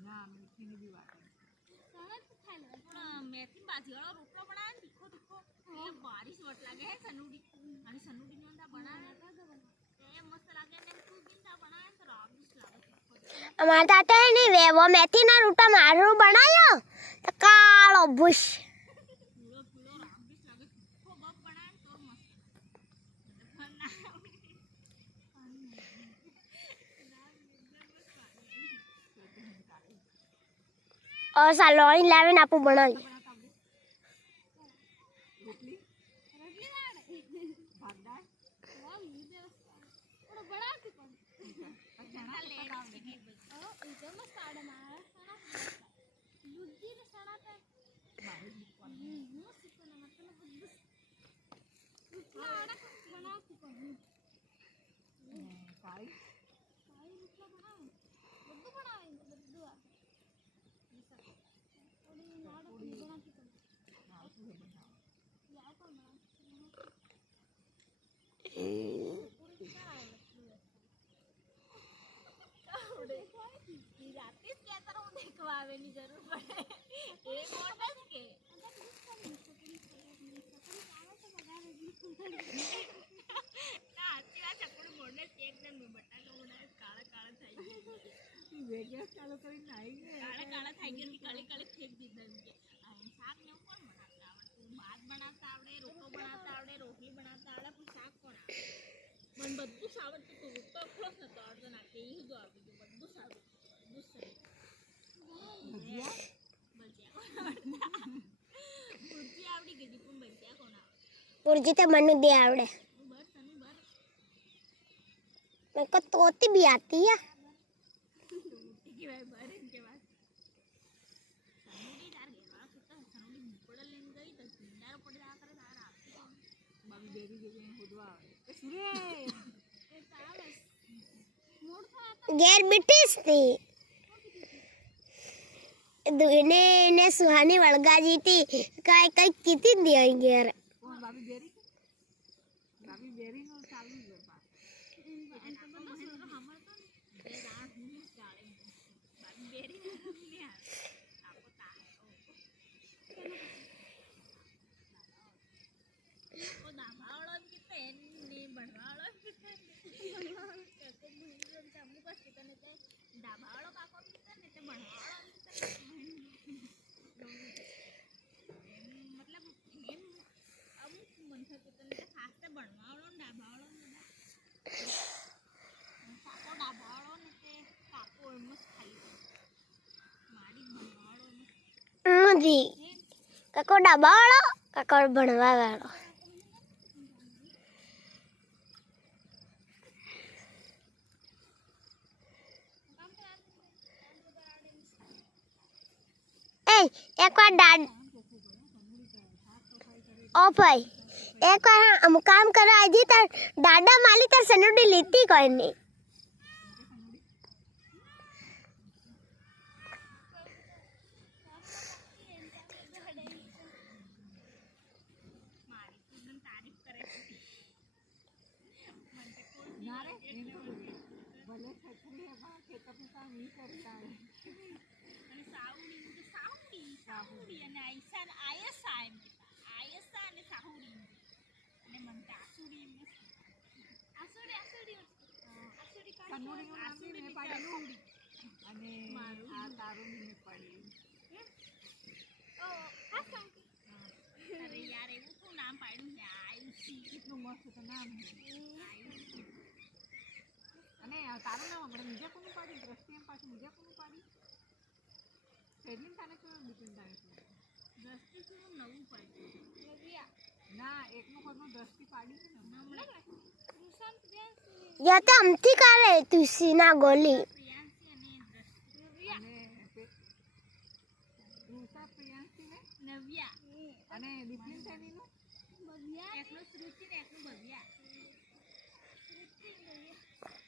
ના મેથીની બી વાત મેથી બાજીવાળો રોટલો બનાવે તીખો તીખો એ બારીશ વટ લાગે હે સનુડી અને સનુડી નો અંદા બનાવે એ મસ્ત લાગે ને તું બિંદા બનાવે તો રાબિશ લાગે અમાર તાતે ની વેવો મેથી ના રોટલા મારું બનાયો તો કાળો ભૂસ પૂરો પૂરો રાબિશ લાગે તીખો બપ બનાવે તો મસ્ત और सालो लावे ना आपू बनाई રોટલી ભાત દાળ થોડો બનાવતી પણ ચણા લેટ સીધી એકદમ સાડા મારા સણા લુજી ને સણા તે બારે મૂકવાનું હું સીખના મતલબ બધું બનાવતી પણ કાળી રોટલા બનાવે બધું બનાવે બધું આ ઓડી નાડો બનાવતી પણ હા શું બનાવ યાર પણ રાતે જ ક્યાં તારું દેખવા આવેની જરૂર પડે એ મોટા જ કે ના આથી આ ચકડું મોડને એકદમ બટાકા બનાવે કાળા કાળા થઈ ગયા વેગેસ ચાલુ કરીને આવી ગયા કાળા કાળા થઈ ગયા કાળી કાળી ફેંક દીધા કે શાક ને કોણ બનાવતા આવડે ભાત બનાવતા આવડે રોટલો બનાવતા આવડે રોટલી બનાવતા આવડે પણ શાક કોણ આવડે મને બધું આવડતું હતું તો અખલો જ નતો આવડતો ના કે ઈ બધું આવડતું બધું આવડતું બધું સરી ભજીયા ભુરજી આવડી ગઈ પણ ભજીયા કોણ આવડે पुरजी तो मनु दे आवड़े બર તને બર मेरे को तोती भी आती है કે ભાઈ બર એમ કે વાત સનુડી તાર ઘેરવાળા સુતા સનુડી મુકડા લઈને ગઈ તો ભીંડારો પડી આ કરે તાર આપી બાબી બેરી જગ્યાએ હોદવા આવે એ સુરે એ સાવસ મોડ થાય गैर बिटिस थी दुने ने सुहानी वड़गा जी थी कई कई किती दिया गैर કોણ બાબી બેરી બાબી બેરી નો ચાલુ જ પાસ એમ તો બધો સરો હમણતો ને એ રાત હું ગાળે બાકી બેરી ને આપો તા ઓ દાભાળો કે ને ભણવાળો કે અમુક વસ્તુ તને તે દાભાળો કાકો કે ને તે ભણવાળો મતલબ એમ અમુક મન થતું તને તે ખાસ તે ભણવાળો ને દાભાળો ને કાકો દાભાળો ને તે કાકો એમ જ ખાઈ મારી ભણવાળો ને दी काको डबाड़ो काको बनवा वालो एक बार डाड ओ भाई एक बार हम काम करा जी तर दादा माली तर सनुडी लेती कोई नहीं મારી પૂનમ તારીફ કરે છે મને કોઈ ના રે એને તો ભલે છકરી હે બા કે કપી કામ નહીં કરતા અને સાહુડી અને આયસા આયસા એમ કહેતા આયસા અને સાહુડી અને મને આસુડી એમ આસુડી આસુડી આસુડી કન્નોડી નું નામ બી મેં પાડેલું અને આ તારું બી મેં પાડેલું ઓ આ સાહુડી અરે યાર એવું શું નામ પાડ્યું છે આયુષી કેટલું મસ્ત તો નામ છે અને તારું નામ આપણે બીજા કોનું પાડ્યું દ્રષ્ટિ એમ પાછું બીજા કોનું પાડ્યું શેરલીન તાને કેવું બીજું તાને દ્રષ્ટિ શું નવું પાડ્યું ના એકનું ખોટનું દ્રષ્ટિ પાડી છે ને या तो हमती करे तू सीना गोली પ્રિયાંશી અને દ્રષ્ટિ અને રૂસા પ્રિયાંશી ને નવ્યા અને દીપલીન તેનીનું એકનું સૃષ્ટિ ને એકનું ભવ્યા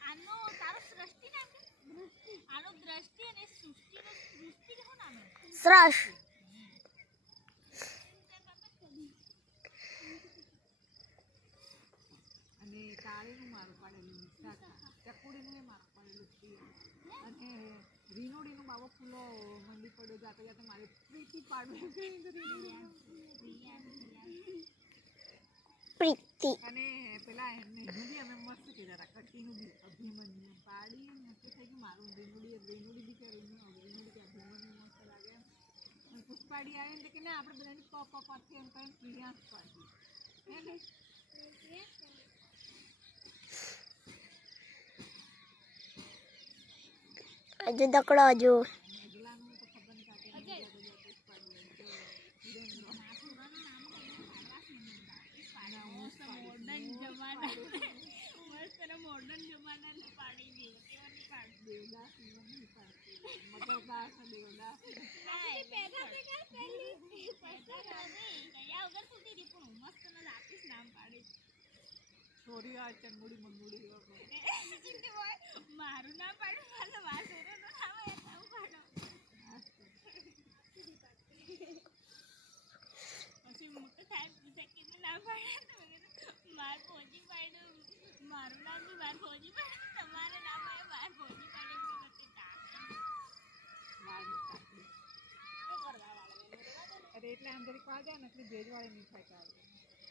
આનો તારો સૃષ્ટિ નામ કે આનો દ્રષ્ટિ અને સૃષ્ટિનો સૃષ્ટિ શું નામ सरस અને કાળીનું મારું પાડેલું ચકુડીનું એ મારું પાડેલું અને રીનોડીનું બાબો ફૂલો પાડ્યો જાતે જાતે મારે પ્રીતિ પાડ્યો પ્રીતિ અને પેલા એમને બી અમે મસ્ત કીધા હતા કટીનું બી અભિમન્યુ પાડી નક્કી થઈ ગયું મારું રેનુડી બી કે રેનુડી કે અભિમન્યુ મસ્ત લાગે અને પુષ્પાડી આવે ને કે ના આપણે બધાની પપ પરથી એમ કરીને પ્રિયાંશ પાડી હે ને હજુ દકડો હજુ મેઘલાનું તો ખબર નહીં કાઢી પુષ્પાડી મોડર્ન જમાના મસ્ત મોડર્ન જમાના પાડી દે કેવાની પાડી દેવદાસ નહીં પાડતી મગરદાસ દેવદાસ છોરી આ ચંગુડી મંગુડી મારું નામ પાડું મારો વાસુરો નો નામ એવું પાડો પછી મોટો થાય પૂછે કે નામ પાડ્યા માર ફોજી પાડ્યું મારું નામ બી માર ફોજી પાડ્યું તમારું નામ માર ફોજી પાડ્યું અરે એટલે અંદર પાડ્યા ને એટલે ભેજવાળી મીઠાઈ કાઢે